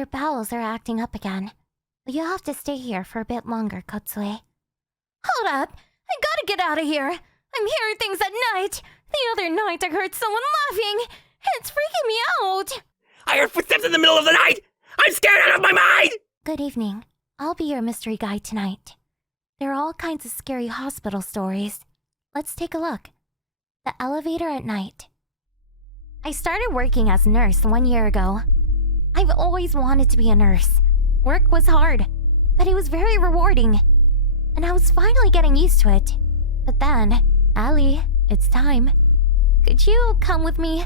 Your bowels are acting up again. You'll have to stay here for a bit longer, Kotsue. Hold up! I gotta get out of here! I'm hearing things at night! The other night I heard someone laughing! It's freaking me out! I heard footsteps in the middle of the night! I'm scared out of my mind! Good evening. I'll be your mystery guide tonight. There are all kinds of scary hospital stories. Let's take a look. The elevator at night. I started working as a nurse 1 year ago. I've always wanted to be a nurse. Work was hard, but it was very rewarding. And I was finally getting used to it. But then, Allie, it's time. Could you come with me?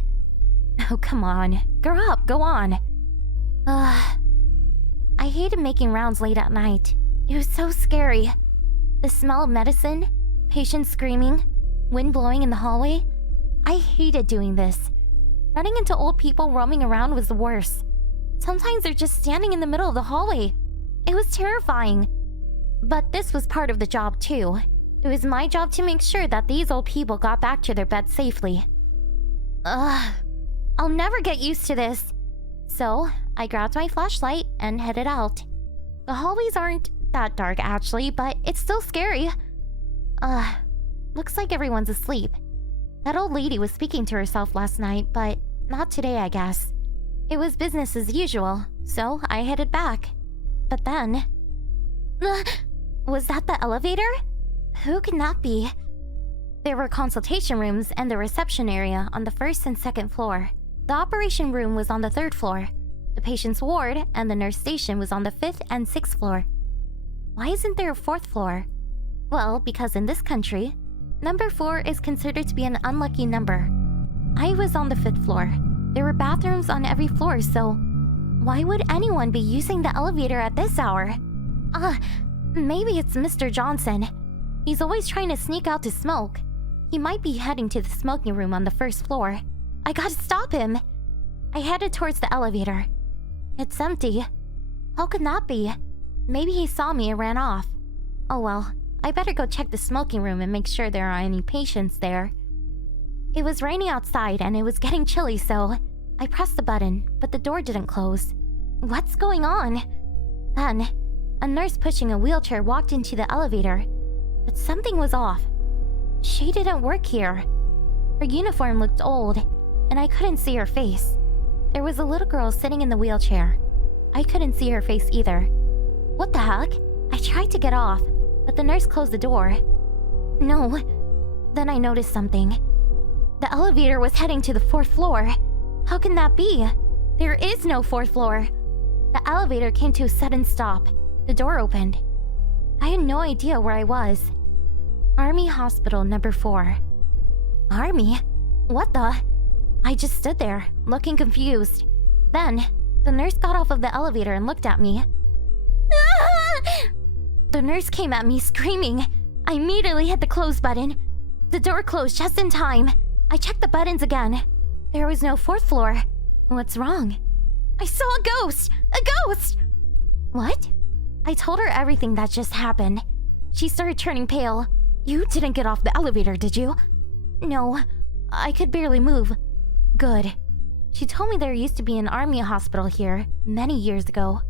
Oh, come on. Grow up, go on. I hated making rounds late at night. It was so scary. The smell of medicine, patients screaming, wind blowing in the hallway. I hated doing this. Running into old people roaming around was the worst. Sometimes they're just standing in the middle of the hallway. It was terrifying. But this was part of the job too. It was my job to make sure that these old people got back to their beds safely. I'll never get used to this. So, I grabbed my flashlight and headed out. The hallways aren't that dark actually, but it's still scary. Looks like everyone's asleep. That old lady was speaking to herself last night, but not today, I guess. It was business as usual, so I headed back. But then... was that the elevator? Who can that be? There were consultation rooms and the reception area on the first and second floor. The operation room was on the third floor. The patient's ward and the nurse station was on the fifth and sixth floor. Why isn't there a fourth floor? Well, because in this country, number 4 is considered to be an unlucky number. I was on the 5th floor. There were bathrooms on every floor, so why would anyone be using the elevator at this hour? Maybe it's Mr. Johnson. He's always trying to sneak out to smoke. He might be heading to the smoking room on the first floor. I gotta stop him. I headed towards the elevator. It's empty. How could that be? Maybe he saw me and ran off. Oh well, I better go check the smoking room and make sure there aren't any patients there. It was raining outside and it was getting chilly, so I pressed the button, but the door didn't close. What's going on? Then, a nurse pushing a wheelchair walked into the elevator, but something was off. She didn't work here. Her uniform looked old, and I couldn't see her face. There was a little girl sitting in the wheelchair. I couldn't see her face either. What the heck? I tried to get off, but the nurse closed the door. No. Then I noticed something. The elevator was heading to the 4th floor. How can that be? There is no 4th floor. The elevator came to a sudden stop. The door opened. I had no idea where I was. Army Hospital number 4. Army? What the? I just stood there, looking confused. Then, the nurse got off of the elevator and looked at me. The nurse came at me screaming. I immediately hit the close button. The door closed just in time. I checked the buttons again. There was no 4th floor. What's wrong? I saw a ghost! A ghost! What? I told her everything that just happened. She started turning pale. You didn't get off the elevator, did you? No, I could barely move. Good. She told me there used to be an army hospital here many years ago.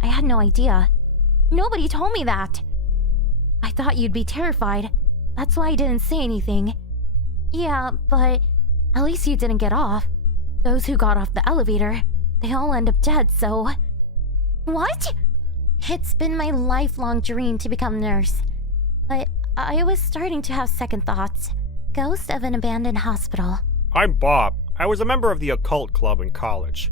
I had no idea. Nobody told me that. I thought you'd be terrified. That's why I didn't say anything. Yeah, but at least you didn't get off. Those who got off the elevator, they all end up dead, so... What? It's been my lifelong dream to become a nurse. But I was starting to have second thoughts. Ghost of an abandoned hospital. I'm Bob. I was a member of the occult club in college.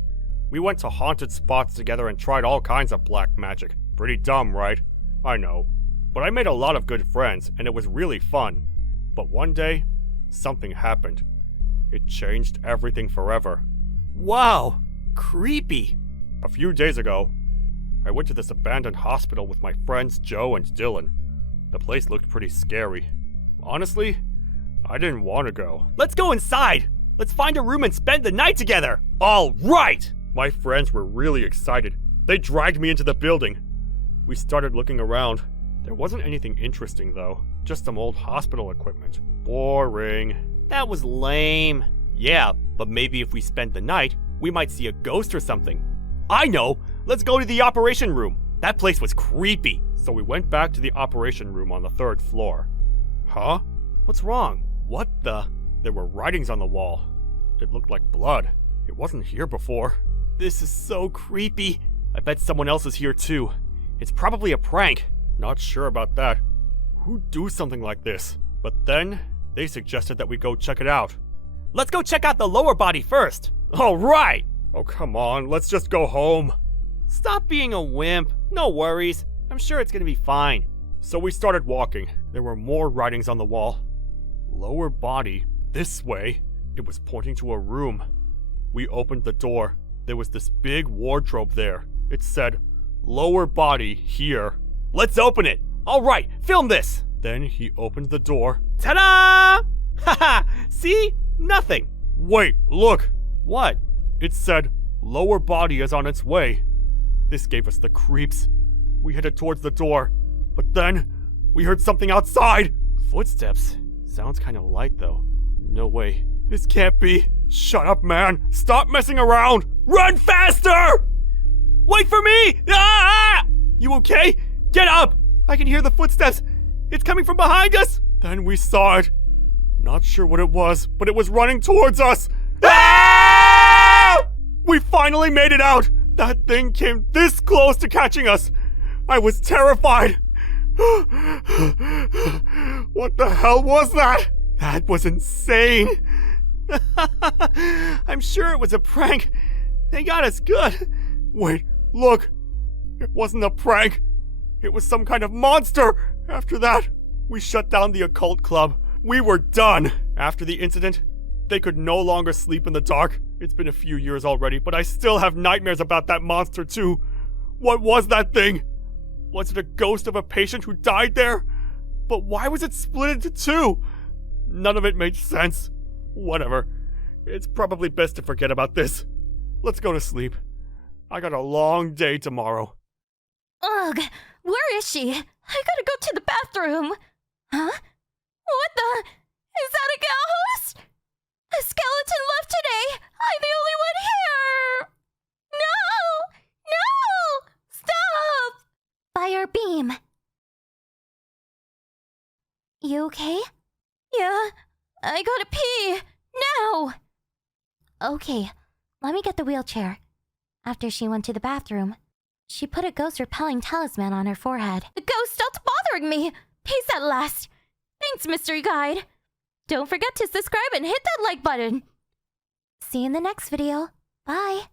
We went to haunted spots together and tried all kinds of black magic. Pretty dumb, right? I know. But I made a lot of good friends, and it was really fun. But one day, something happened. It changed everything forever. Wow, creepy. A few days ago, I went to this abandoned hospital with my friends Joe and Dylan. The place looked pretty scary. Honestly, I didn't want to go. Let's go inside! Let's find a room and spend the night together! All right! My friends were really excited. They dragged me into the building. We started looking around. There wasn't anything interesting though. Just some old hospital equipment. Boring. That was lame. Yeah, but maybe if we spent the night, we might see a ghost or something. I know! Let's go to the operation room. That place was creepy. So we went back to the operation room on the 3rd floor. Huh? What's wrong? What the? There were writings on the wall. It looked like blood. It wasn't here before. This is so creepy. I bet someone else is here too. It's probably a prank. Not sure about that. Who'd do something like this? But then, they suggested that we go check it out. Let's go check out the lower body first. All right. Oh, come on, let's just go home. Stop being a wimp. No worries. I'm sure it's gonna be fine. So we started walking. There were more writings on the wall. Lower body, this way. It was pointing to a room. We opened the door. There was this big wardrobe there. It said, lower body here. Let's open it. All right, film this. Then he opened the door. Ta-da! Haha, see? Nothing. Wait, look. What? It said, lower body is on its way. This gave us the creeps. We headed towards the door, but then we heard something outside. Footsteps. Sounds kind of light though. No way. This can't be. Shut up, man. Stop messing around. Run faster! Wait for me! Ah! You okay? Get up! I can hear the footsteps. It's coming from behind us. Then we saw it. Not sure what it was, but it was running towards us. Ah! We finally made it out. That thing came this close to catching us. I was terrified. What the hell was that? That was insane. I'm sure it was a prank. They got us good. Wait, look. It wasn't a prank. It was some kind of monster. After that, we shut down the occult club. We were done. After the incident, they could no longer sleep in the dark. It's been a few years already, but I still have nightmares about that monster too. What was that thing? Was it a ghost of a patient who died there? But why was it split into two? None of it made sense. Whatever. It's probably best to forget about this. Let's go to sleep. I got a long day tomorrow. Ugh, where is she? I gotta go to the bathroom. Huh? What the? Is that a ghost? A skeleton left today. I'm the only one here. No! No! Stop! Fire beam. You okay? Yeah, I gotta pee. Now! Okay, let me get the wheelchair. After she went to the bathroom, she put a ghost-repelling talisman on her forehead. The ghost stopped bothering me! Peace at last! Thanks, Mystery Guide! Don't forget to subscribe and hit that like button! See you in the next video. Bye!